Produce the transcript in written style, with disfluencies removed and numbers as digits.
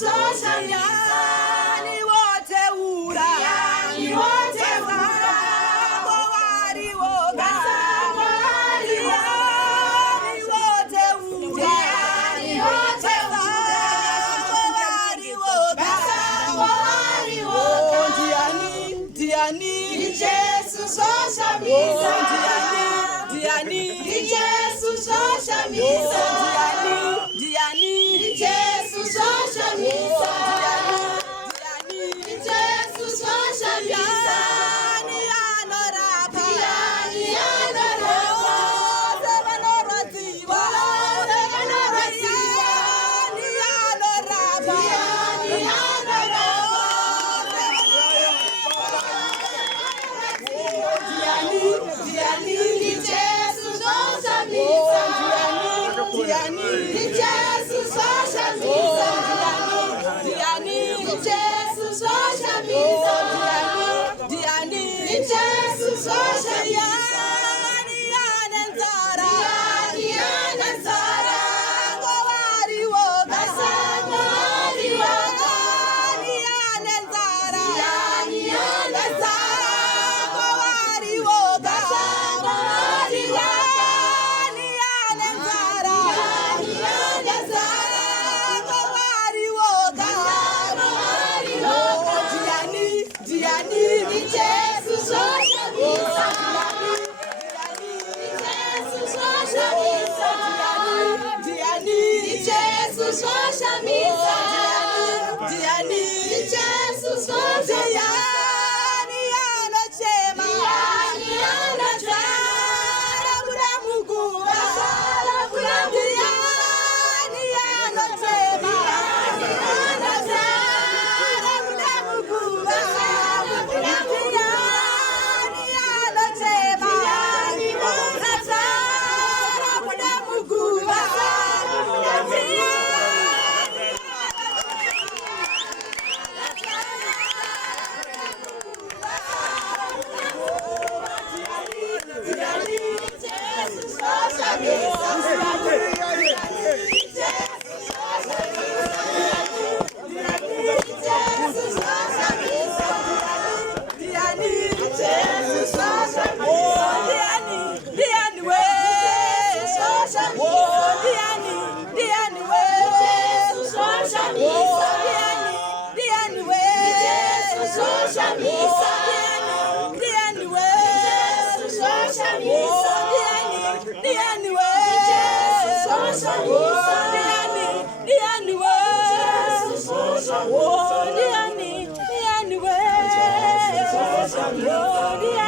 social misa. Ni wote ura. Ni wote ura. Wari woga. Wari woga. Ni wote ura. Ni wote ura. Wari woga. Wari woga. Diani. Ni Jesus social misa. Diani. Ni Jesus social misa. Diani. Ni Jesus social misa. Diani. Ni Jesus social misa. Ni anoraba. Ni anoraba. Sevanoratiwa. Sevanoratiwa. Ni anoraba. Ni anoraba. Diani. Ni Jesus social misa. Diani. Ni Jesus social misa. Diani. Ni Jesus social misa. Diani. Ni Jesus social misa. Diani anenzara. Diani anenzara. Wari woga. Wari woga. Diani anenzara. Diani anenzara. Wari woga. Wari woga. Diani anenzara. Diani anenzara. Wari woga. Wari woga. Diani. Ni Jesus social misa. Ni Jesus social misa. Diani. Ni Jesus social misa. Diani. Ni Jesus social misa. Diani anochema. Diani anochema. Kula mugua. Kula mugua. Diani anochema. Diani anochema. Kula mugua. Kula mugua. Diani anochema. Diani anochema. Kula mugua. Kula mugua. Diani.